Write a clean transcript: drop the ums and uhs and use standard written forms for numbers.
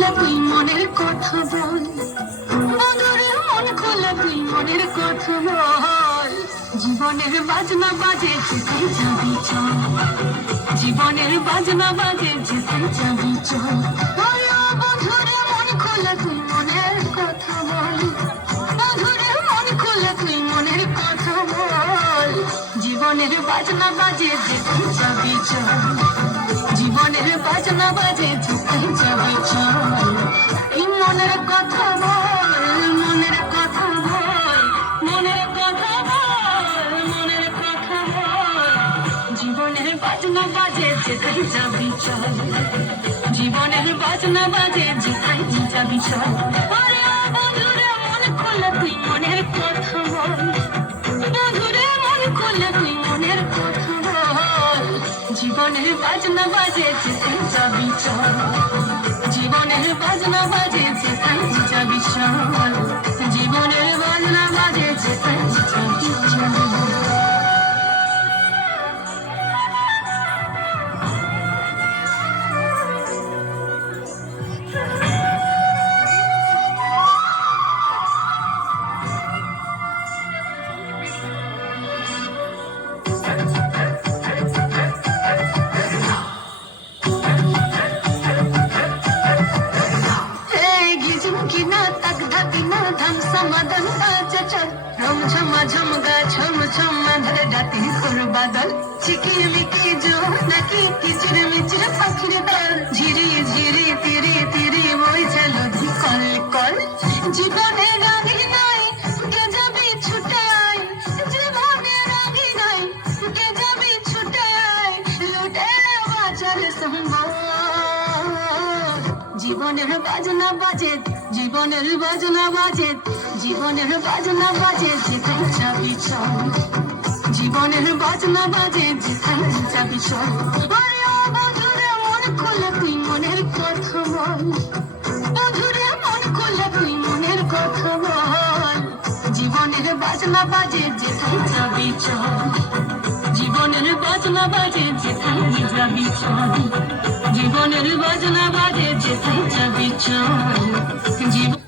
খুলে তুই মনের কথা বল, বন্ধুরে মন খুলে তুই মনের কথা বল। জীবনের বাজনা বাজে যেতে যাবি চল, জীবনের বাজনা বাজে যেতে যাবি চল। বন্ধুরে মন খুলে তুই মনের কথা বল, বন্ধুরে মন খুলে তুই মনের কথা বল। জীবনের বাজনা বাজে যেতে যাবি চল, জীবনের বাজনা বাজে যেতে যাবি চল। এই মনের কথা বল, মনের কথা বল, মনের কথা বল, মনের কথা বল। জীবনের বাজনা বাজে যেতে যাবি চল, জীবনের বাজনা বাজে যেতে যাবি চল। বন্ধুরে মন খুলে তুই মনের কথা বল, বন্ধুরে মন খুলে তুই মনের কথা বল। জীবনের বাজনা বাজে যেতে যাবি চল, জীবনের বাজনা বাজে যেতে যাবি চল, জীবনের বাজনা বাজে যেতে যাবি চল। समाधान चल रम झमा झमगा झम झम धरे डाती खुर बादल चिकी मिकी जो नाकी किचिर मिचिर पाखिर दल झिरी झिरी तिरी तिरी বই চলো কল কল। জীবনে রাগি নাই কে যাবি ছুটে আয়, জীবনে রাগি নাই কে যাবি ছুটে আয়, লুটে বাঁচার সম্ভব। জীবনের বাজনা বাজে, জীবনের বাজনা বাজে, জীবনের বাজনা বাজে যেতে যাবি চল, জীবনের বাজনা বাজে যেতে যাবি চল। বন্ধুরে মন খুলে তুই মনের কথা বল, বন্ধুরে মন খুলে তুই মনের কথা বল। জীবনের বাজনা বাজে যেতে যাবি চল, জীবনের বাজনা বাজে যেতে যাবি চল, জীবনের বাজনা বাজে যেতে যাবি চল।